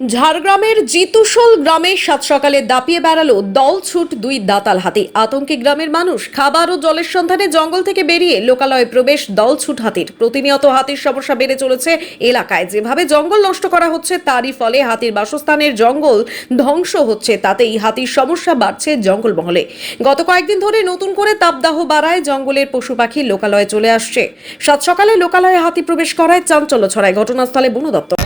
ঝাড়গ্রামের জিতুশোল গ্রামে সাত সকালে দাপিয়ে বেড়ালো দলছুট দুই দাতাল হাতি। আতঙ্কে গ্রামের মানুষ খাবার ও জলের সন্ধানে জঙ্গল থেকে বেরিয়ে লোকালয়ে প্রবেশ দলছুট হাতির। প্রতিনিয়ত হাতির সমস্যা বেড়ে চলেছে এলাকায়। যেভাবে জঙ্গল নষ্ট করা হচ্ছে, তারই ফলে হাতির বাসস্থানের জঙ্গল ধ্বংস হচ্ছে। তাতেই হাতির সমস্যা বাড়ছে জঙ্গলমহলে। গত কয়েকদিন ধরে নতুন করে তাপদাহ বাড়ায় জঙ্গলের পশু পাখি লোকালয়ে চলে আসছে। সাত সকালে লোকালয়ে হাতি প্রবেশ করায় চাঞ্চল্য ছড়ায়। ঘটনাস্থলে বন দপ্তর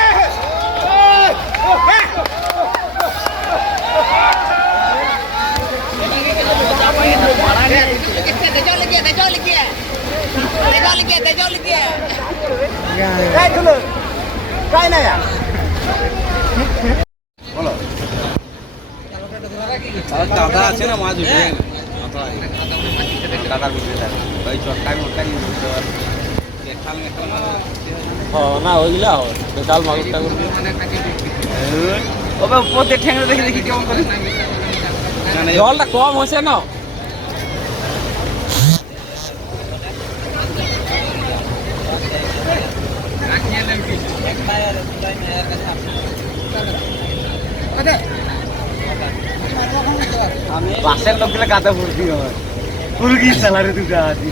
দাদা আছে না মাছ উঠবে দাদা বুঝতে থাকে ওই চটকাই মটকাই বুঝতে পারে না ওইগুলো হয়। বেতাল মাগুর টাগুর ওবে প্রত্যেক দেখে দেখি কেমন করে জলটা কম হয়েছে না? পাশের লোকগুলো কাদা ভর্তি হয়। পুরো কি স্যালারি দুটা আছে